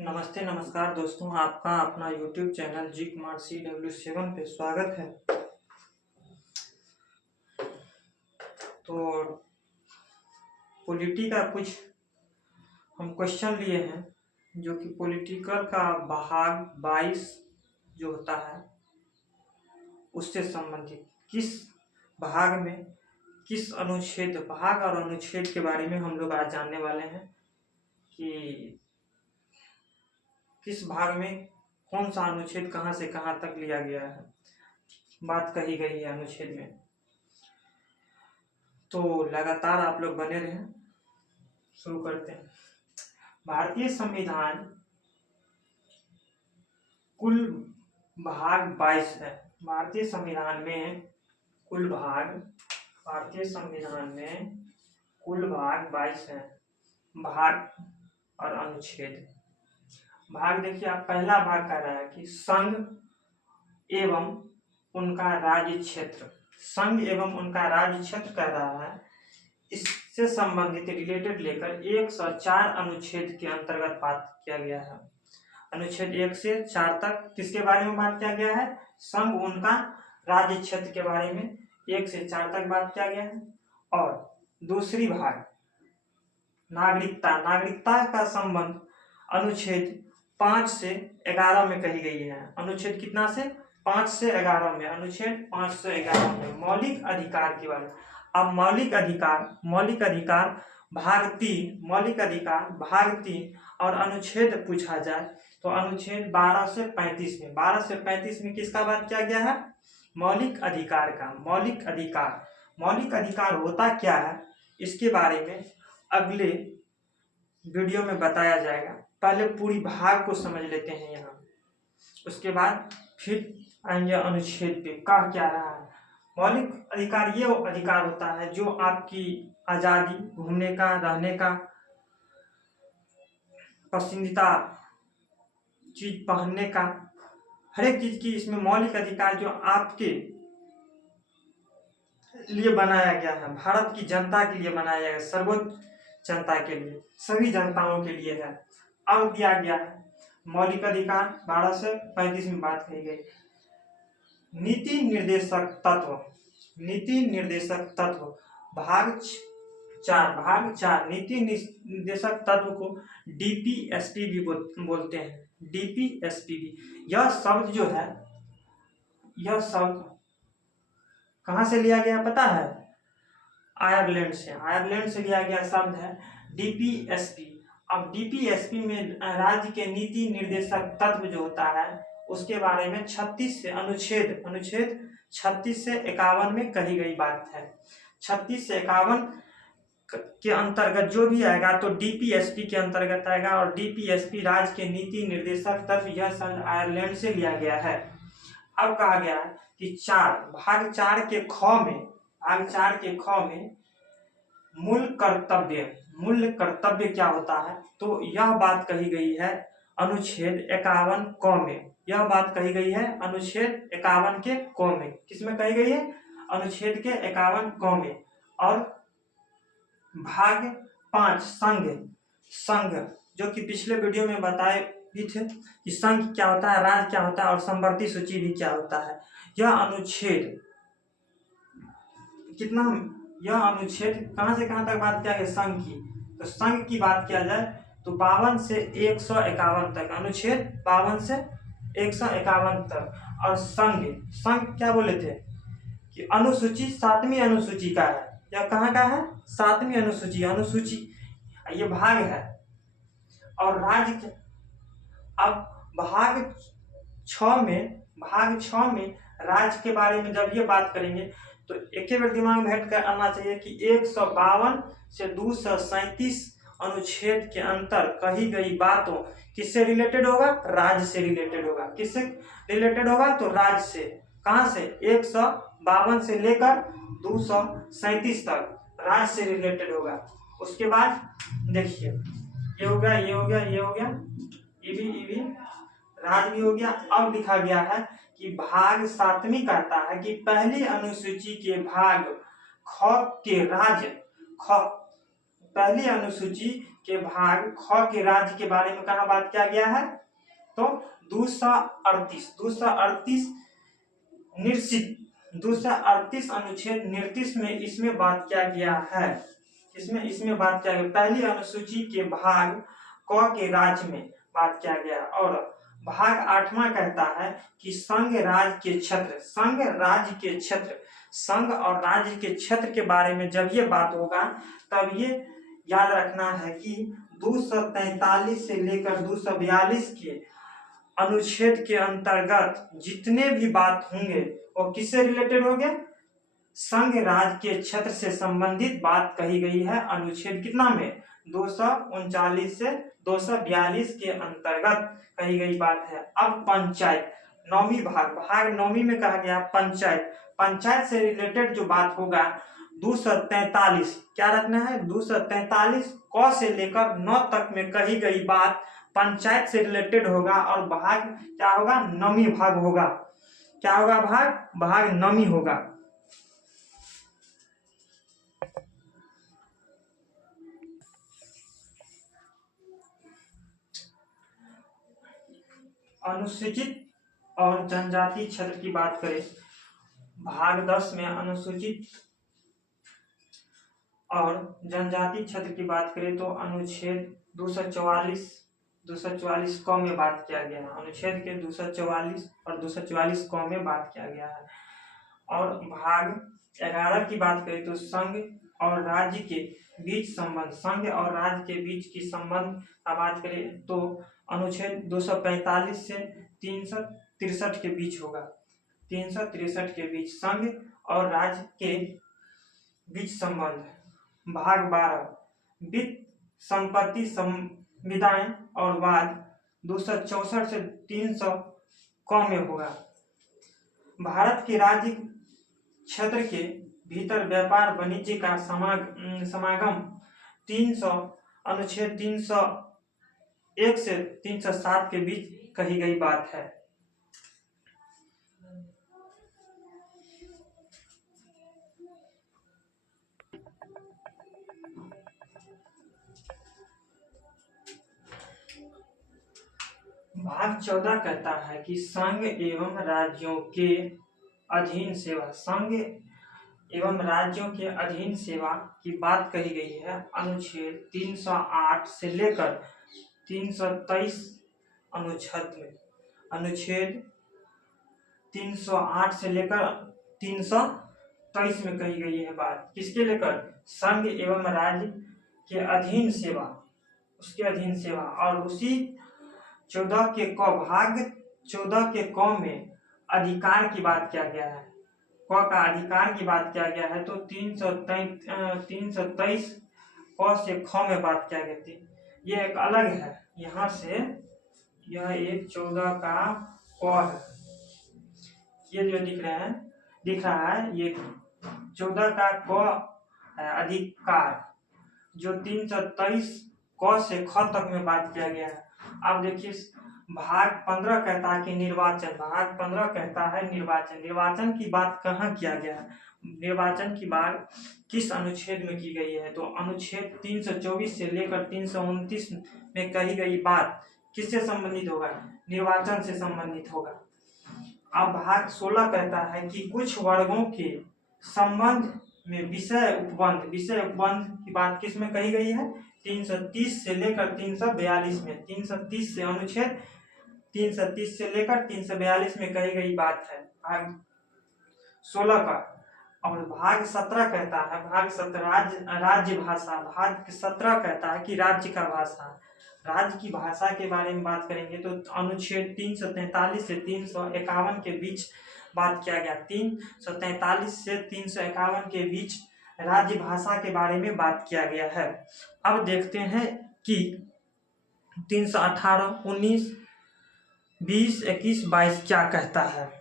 नमस्ते नमस्कार दोस्तों, आपका अपना YouTube चैनल जी कुमार CW7 पे स्वागत है। तो पॉलिटी का कुछ हम क्वेश्चन लिए हैं जो कि पॉलिटिकल का भाग 22 जो होता है उससे संबंधित किस भाग में किस अनुच्छेद भाग और अनुच्छेद के बारे में हम लोग आज जानने वाले हैं कि किस भाग में कौन सा अनुच्छेद कहाँ से कहाँ तक लिया गया है, बात कही गई है अनुच्छेद में। तो लगातार आप लोग बने रहें। शुरू करते हैं। भारतीय संविधान कुल भाग 22 है। भारतीय संविधान में कुल भाग 22 है। भाग और अनुच्छेद। भाग देखिए, आप पहला भाग कह रहा है कि संघ एवं उनका राज्य क्षेत्र। संघ एवं उनका राज्य क्षेत्र कह रहा है। इससे संबंधित रिलेटेड लेकर 104 अनुच्छेद के अंतर्गत बात किया गया है। अनुच्छेद 1 से 4 तक किसके बारे में बात किया गया है? संघ उनका राज्य क्षेत्र के बारे में 1 से 4 तक बात किया गया है। और दूसरी भाग नागरिकता का संबंध अनुच्छेद 5 से 11 में कही गई है। अनुच्छेद कितना से? 5 से 11 में। अनुच्छेद 5 से 11 में मौलिक अधिकार के बारे में। अब मौलिक अधिकार भाग 3, मौलिक अधिकार भाग 3 और अनुच्छेद पूछा जाए तो अनुच्छेद 12 से 35 में। 12 से 35 में किसका बात किया गया है? मौलिक अधिकार का। मौलिक अधिकार होता क्या है इसके बारे में अगले वीडियो में बताया जाएगा। पहले पूरी भाग को समझ लेते हैं यहाँ, उसके बाद फिर आएंगे अनुच्छेद पे कहा क्या रहा है। मौलिक अधिकार ये अधिकार होता है जो आपकी आजादी, घूमने का, रहने का, पसंदीदा चीज पहनने का, हर एक चीज की इसमें मौलिक अधिकार जो आपके लिए बनाया गया है, भारत की जनता के लिए बनाया गया है, सर्वोच्च जनता के लिए, सभी जनताओं के लिए है। अब दिया गया है मौलिक अधिकार 12 से 35 में बात कही गई। नीति निर्देशक तत्व भाग 4 नीति निर्देशक तत्व को DPSP भी बोलते हैं। DPSP यह शब्द जो है, यह शब्द कहाँ से लिया गया पता है? आयरलैंड से लिया गया शब्द है DPSP। अब DPSP में राज्य के नीति निर्देशक तत्व जो होता है उसके बारे में 36 से अनुच्छेद 36 से 51 में कही गई बात है। 36 से 51 के अंतर्गत जो भी आएगा तो DPSP के अंतर्गत आएगा। और DPSP राज्य के नीति निर्देशक तत्व यह शब्द आयरलैंड से लिया गया है। अब कहा गया है कि भाग 4 के ख में मूल कर्तव्य क्या होता है, तो यह बात कही गई है अनुच्छेद 51 क में। यह बात कही गई है अनुच्छेद 51 के क में। किसमें कही गई है? अनुच्छेद के 51 क में। और भाग 5 संघ जो कि पिछले वीडियो में बताए भी थे कि संघ क्या होता है, राज्य क्या होता है और समवर्ती सूची भी क्या होता है। यह अनुच्छेद कहां से कहां तक बात किया गया? संघ की। तो संघ की बात किया जाए तो 52 से 151 तक, अनुच्छेद 52 से 151 तक। और संघ क्या बोले थे कि अनुसूची 7वीं अनुसूची का है। यह कहाँ का है? 7वीं अनुसूची ये भाग है। और राज्य अब भाग 6 में राज्य के बारे में जब ये बात करेंगे तो एक ही बार दिमाग में हेड कर आना चाहिए कि 152 से 237 अनुच्छेद के अंतर कही गई बातों किससे रिलेटेड होगा? राज्य से रिलेटेड होगा। किससे रिलेटेड होगा? तो राज्य से। कहां से? 152 से लेकर 237 तक राज्य से रिलेटेड होगा। उसके बाद देखिए, ये हो गया, ये भी राज्य भी हो गया। अब लिखा गया है कि भाग 7वीं कहता है कि पहली अनुसूची के भाग ख के राज्य, पहली अनुसूची के भाग ख के राज्य के बारे में कहा बात किया गया है? तो 238 निर्सित 238 अनुच्छेद 39 में इसमें बात किया गया है। इसमें बात किया गया, पहली अनुसूची के भाग क के राज्य में बात किया गया। और भाग 8वां कहता है कि संघ राज्य के क्षेत्र के बारे में जब ये बात होगा तब ये याद रखना है कि 243 से लेकर 242 के अनुच्छेद के अंतर्गत जितने भी बात होंगे वो किससे रिलेटेड होंगे? संघ राज्य के क्षेत्र से संबंधित बात कही गई है। अनुच्छेद कितना में? 239 से 242 के अंतर्गत कही गई बात है। अब पंचायत भाग 9 में कहा गया पंचायत से रिलेटेड जो बात होगा 243, क्या रखना है? 243 क से लेकर 9 तक में कही गई बात पंचायत से रिलेटेड होगा। और भाग क्या होगा? नौवीं भाग होगा। क्या होगा? भाग नौवीं होगा। अनुसूचित और जनजाति क्षेत्र की बात करें, भाग 10 में अनुसूचित और जनजाति क्षेत्र की बात करें तो अनुच्छेद 244 क में बात किया गया है। अनुच्छेद के 244 और 244 क में बात किया गया है। और भाग 11 की बात करें तो संघ और राज्य के बीच की संबंध का बात करें तो अनुच्छेद 245 से 363 के बीच होगा। 363 के बीच संघ और राज्य के बीच संबंध। भाग 12 वित्त संपत्ति संविदाएं और वाद 264 से 300 क में होगा। भारत के राज्य क्षेत्र के भीतर व्यापार वाणिज्य का समागम 300 अनुच्छेद 301 से 307 के बीच कही गई बात है। भाग 14 कहता है कि संघ एवं राज्यों के अधीन सेवा की बात कही गई है। अनुच्छेद 308 से लेकर 323 अनुच्छेद 308 से लेकर 323 में कही गई है बात। किसके लेकर? संघ एवं राज्य के अधीन सेवा, उसके अधीन सेवा। और उसी 14 के क भाग 14 के क में अधिकार की बात किया गया है। क का अधिकार की बात किया गया है तो 323 क से ख में बात किया गया थी। ये एक अलग है, यहाँ से यह एक 14 का क है। ये जो दिख रहा है ये 14 का क है अधिकार, जो 323 क से ख तक में बात किया गया है। अब देखिए भाग 15 कहता है कि निर्वाचन की बात कहाँ किया गया है? निर्वाचन की बात किस अनुच्छेद में की गई है? तो अनुच्छेद 324 से लेकर 329 में कही गई बात किससे संबंधित होगा? निर्वाचन से संबंधित होगा। अब भाग 16 कहता है कि कुछ वर्गों के संबंध में विषय उपबंध की बात किस में कही गई है? 330 से लेकर 342 में। 330 से अनुच्छेद 330 से लेकर 342 में कही गई बात है भाग 16 का। और भाग 17 कहता है, राज्य भाषा। भाग 17 कहता है कि राज्य की भाषा के बारे में बात करेंगे तो अनुच्छेद 343 से 351 के बीच बात किया गया। 343 से 351 के बीच राज्य भाषा के बारे में बात किया गया है। अब देखते हैं कि 318, 19, 20, 21, 22 क्या कहता है।